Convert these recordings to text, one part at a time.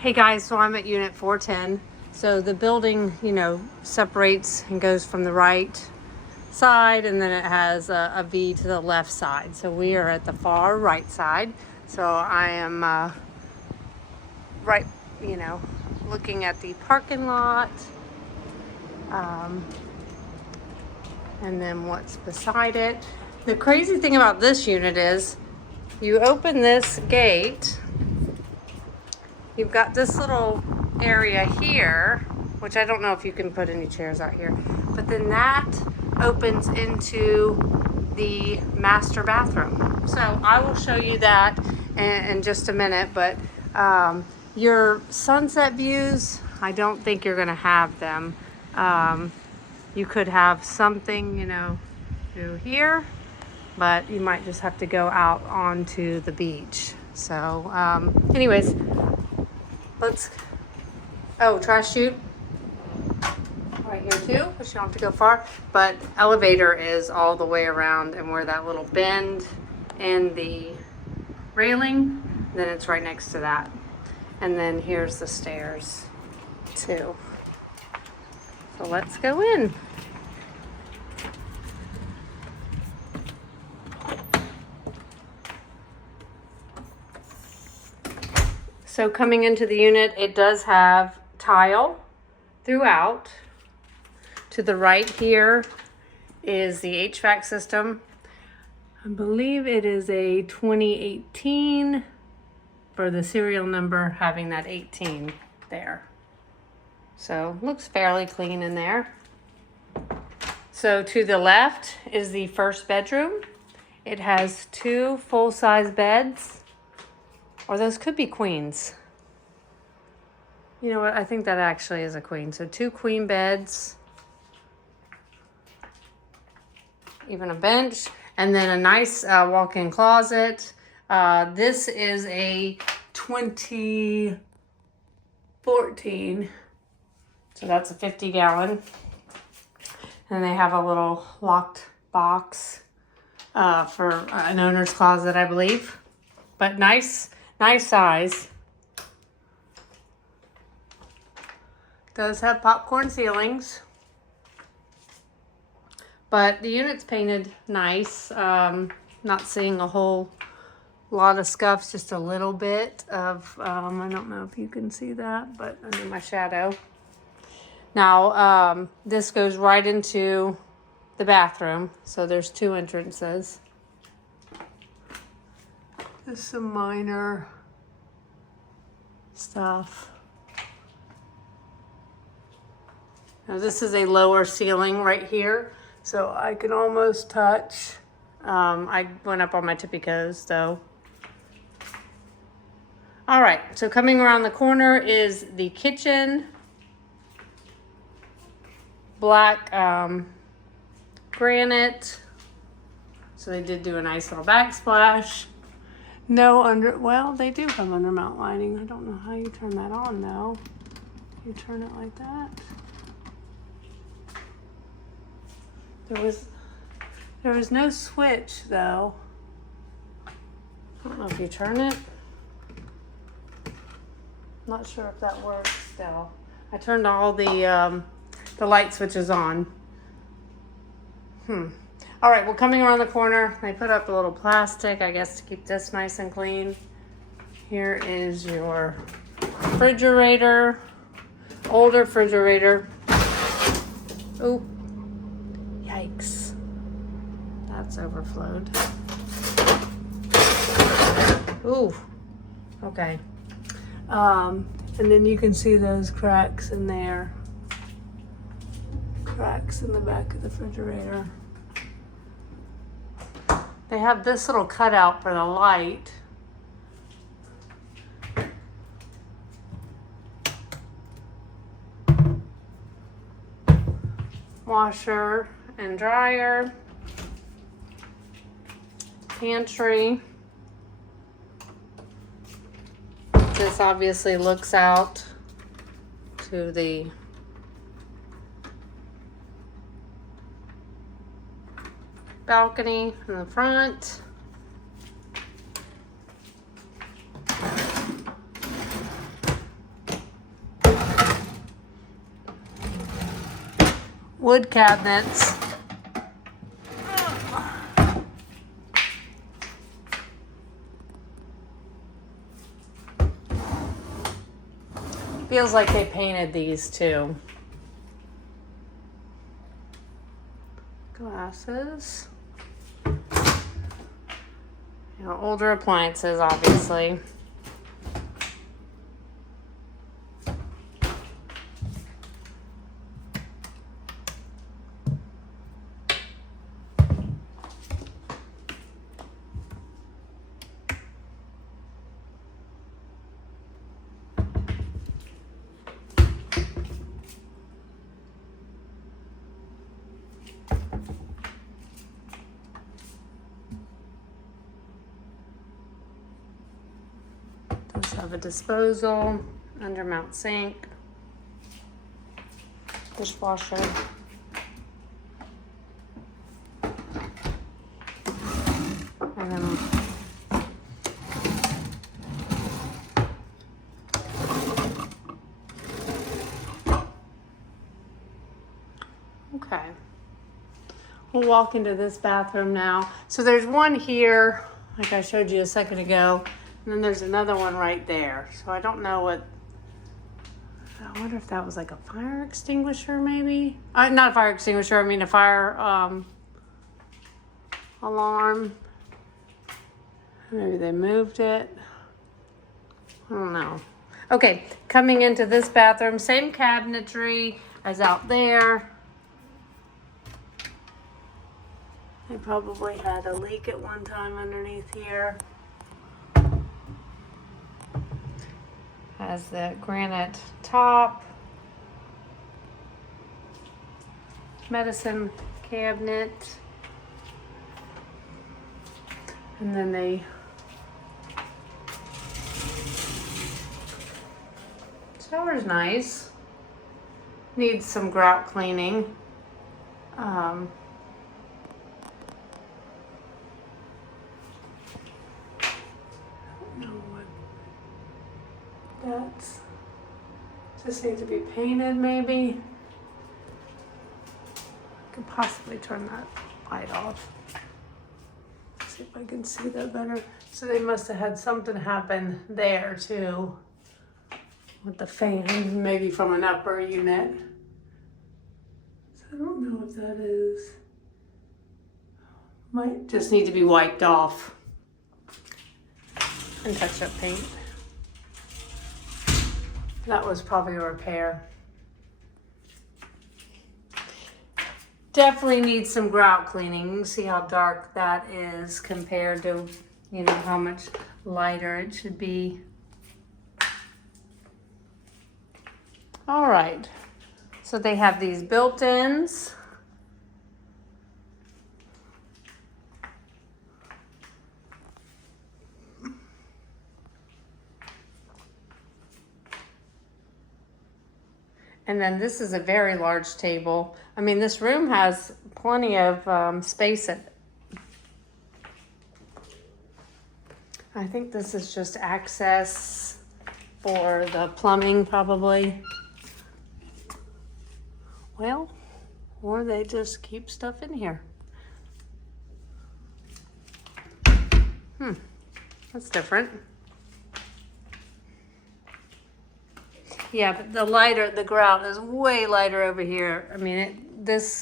Hey guys, so I'm at unit 410. So the building, separates and goes from the right side, and then it has a V to the left side. So we are at the far right side. So I am right, looking at the parking lot. And then what's beside it. The crazy thing about this unit is you open this gate, you've got this little area here, which I don't know if you can put any chairs out here, but then that opens into the master bathroom. So I will show you that in just a minute, but your sunset views, I don't think you're gonna have them. You could have something, through here, but you might just have to go out onto the beach. So anyways, trash chute right here too, but you don't have to go far. But elevator is all the way around, and where that little bend in the railing, then it's right next to that. And then here's the stairs too. So let's go in. So coming into the unit, it does have tile throughout. To the right here is the HVAC system. I believe it is a 2018 for the serial number having that 18 there. So looks fairly clean in there. So to the left is the first bedroom. It has 2 full-size beds, or those could be queens. You know what? I think that actually is a queen. So 2 queen beds, even a bench, and then a nice walk-in closet. This is a 2014, so that's a 50-gallon. And they have a little locked box for an owner's closet, I believe. But nice size. Does have popcorn ceilings. But the unit's painted nice. Not seeing a whole lot of scuffs, just a little bit of, I don't know if you can see that, but under my shadow. Now, this goes right into the bathroom. So there's 2 entrances. Just some minor stuff. Now this is a lower ceiling right here, so I can almost touch. I went up on my tippy toes though. All right, so coming around the corner is the kitchen. Black granite. So they did do a nice little backsplash. Well, they do have undermount lining. I don't know how you turn that on though. You turn it like that. There was no switch though. I don't know if you turn it. Not sure if that works still. I turned all the light switches on. All right, well, coming around the corner, they put up a little plastic, I guess, to keep this nice and clean. Here is your refrigerator, older refrigerator. Oh, yikes. That's overflowed. Ooh, okay. And then you can see those cracks in there. Cracks in the back of the refrigerator. They have this little cutout for the light. Washer and dryer. Pantry. This obviously looks out to the balcony in the front. wood cabinets. Feels like they painted these too. Glasses. You know, older appliances, obviously. Does have a disposal, undermount sink, dishwasher. And then okay. We'll walk into this bathroom now. So there's one here, like I showed you a second ago, and then there's another one right there. So I don't know what, I wonder if that was like a fire extinguisher maybe? Not a fire extinguisher, I mean a fire alarm. Maybe they moved it. I don't know. Okay, coming into this bathroom, same cabinetry as out there. They probably had a leak at one time underneath here. Has the granite top. Medicine cabinet. And then they shower's nice. Needs some grout cleaning. That's just needs to be painted maybe. Could possibly turn that light off. Let's see if I can see that better. So they must have had something happen there too with the fan, maybe from an upper unit. So I don't know if that is, might just need to be wiped off and touch up paint. That was probably a repair. Definitely needs some grout cleaning. You can see how dark that is compared to, you know, how much lighter it should be. All right, so they have these built-ins. And then this is a very large table. I mean, this room has plenty of space. I think this is just access for the plumbing probably. Well, or they just keep stuff in here. That's different. Yeah, but the grout is way lighter over here. I mean,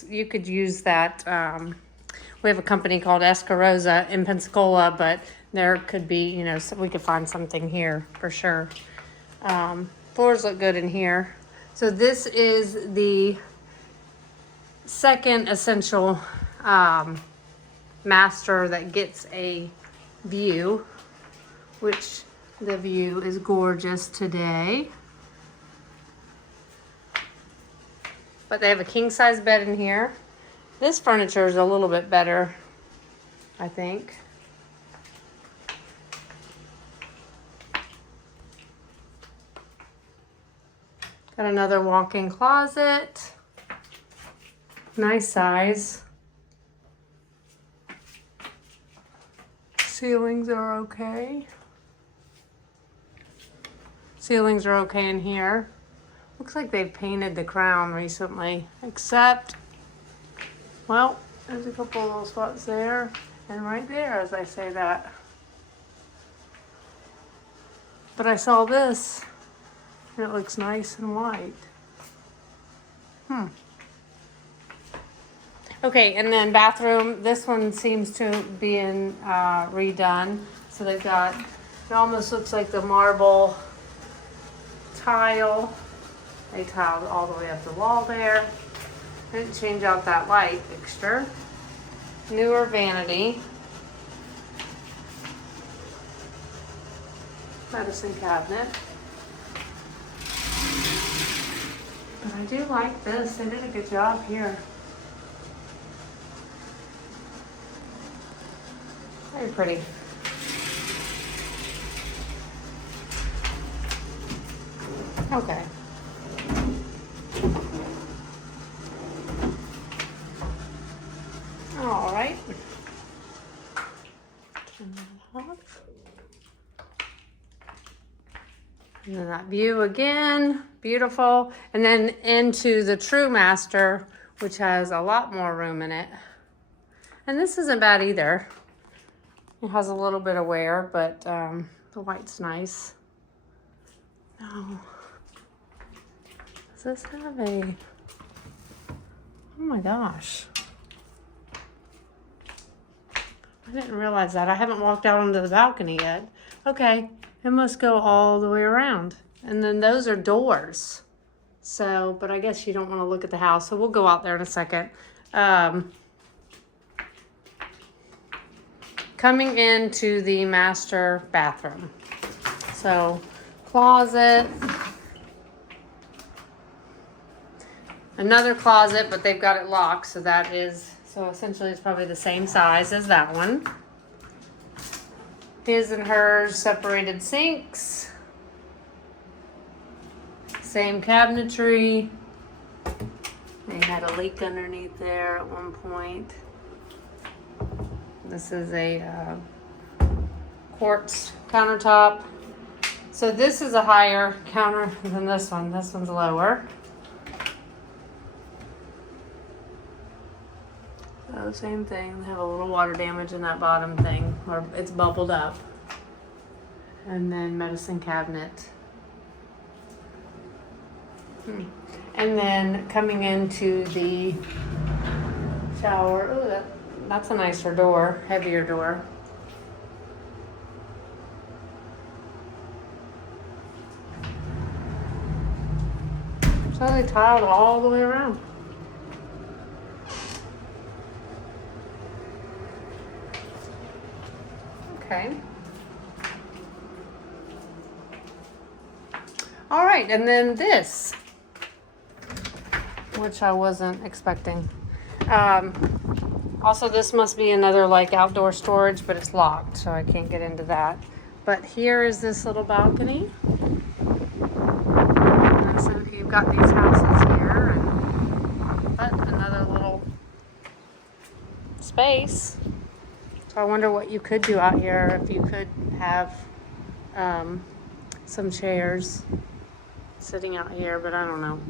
you could use that. We have a company called Escarosa in Pensacola, but there could be, you know, so we could find something here for sure. Floors look good in here. So this is the second essential master that gets a view, which the view is gorgeous today. But they have a king size bed in here. This furniture is a little bit better, I think. Got another walk-in closet. Nice size. Ceilings are okay. Ceilings are okay in here. Looks like they've painted the crown recently, except Well, there's a couple of little spots there and right there as I say that. But I saw this and it looks nice and white. Okay, and then bathroom, this one seems to be in redone. So they've got, it almost looks like the marble tile. They tiled all the way up the wall there. Didn't change out that light fixture. Newer vanity. Medicine cabinet. But I do like this. They did a good job here. Very pretty. Okay. All right. Turn that off. And then that view again, beautiful. And then into the true master, which has a lot more room in it. And this isn't bad either. It has a little bit of wear, but the white's nice. Oh. Does this have a, oh my gosh. I didn't realize that. I haven't walked out onto the balcony yet. Okay, it must go all the way around. And then those are doors. So, but I guess you don't want to look at the house. So we'll go out there in a second. Coming into the master bathroom. So, closet. Another closet, but they've got it locked, so that is, so essentially it's probably the same size as that one. His and hers separated sinks. Same cabinetry. They had a leak underneath there at one point. This is a quartz countertop. So this is a higher counter than this one. This one's lower. So same thing. They have a little water damage in that bottom thing, or it's bubbled up. And then medicine cabinet. And then coming into the shower. Oh, that's a nicer door, heavier door. So they tiled all the way around. Okay. All right, and then this, which I wasn't expecting. Also, this must be another like outdoor storage, but it's locked, so I can't get into that. But here is this little balcony. And so you've got these houses here, and but another little space. So I wonder what you could do out here if you could have some chairs sitting out here, but I don't know.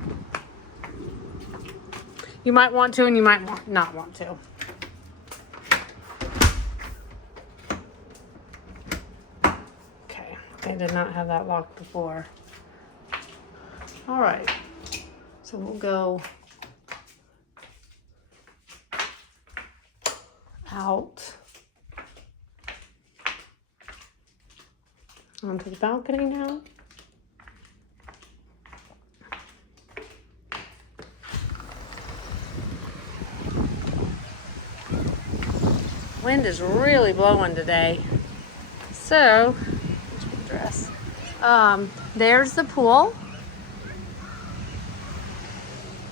You might want to, and you might not want to. Okay, I did not have that locked before. All right, so we'll go out onto the balcony now. Wind is really blowing today. So, dress. There's the pool.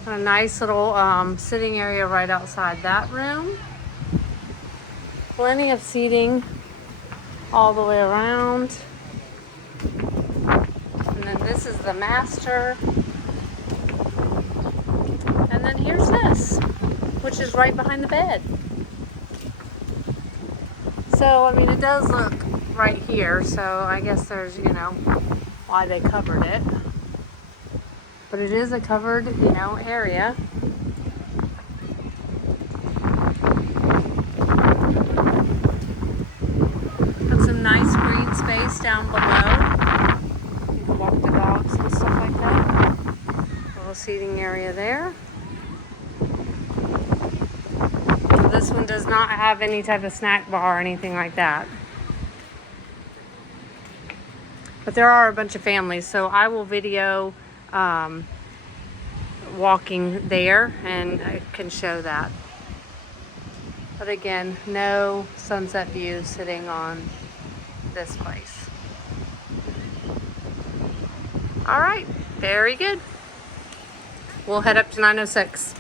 A nice little sitting area right outside that room. Plenty of seating all the way around. And then this is the master. And then here's this, which is right behind the bed. So, I mean, it does look right here, so I guess there's, you know, why they covered it. But it is a covered, you know, area. seating area there. This one does not have any type of snack bar or anything like that. But there are a bunch of families, so I will video walking there and I can show that. But again, no sunset view sitting on this place. All right, very good. We'll head up to 906.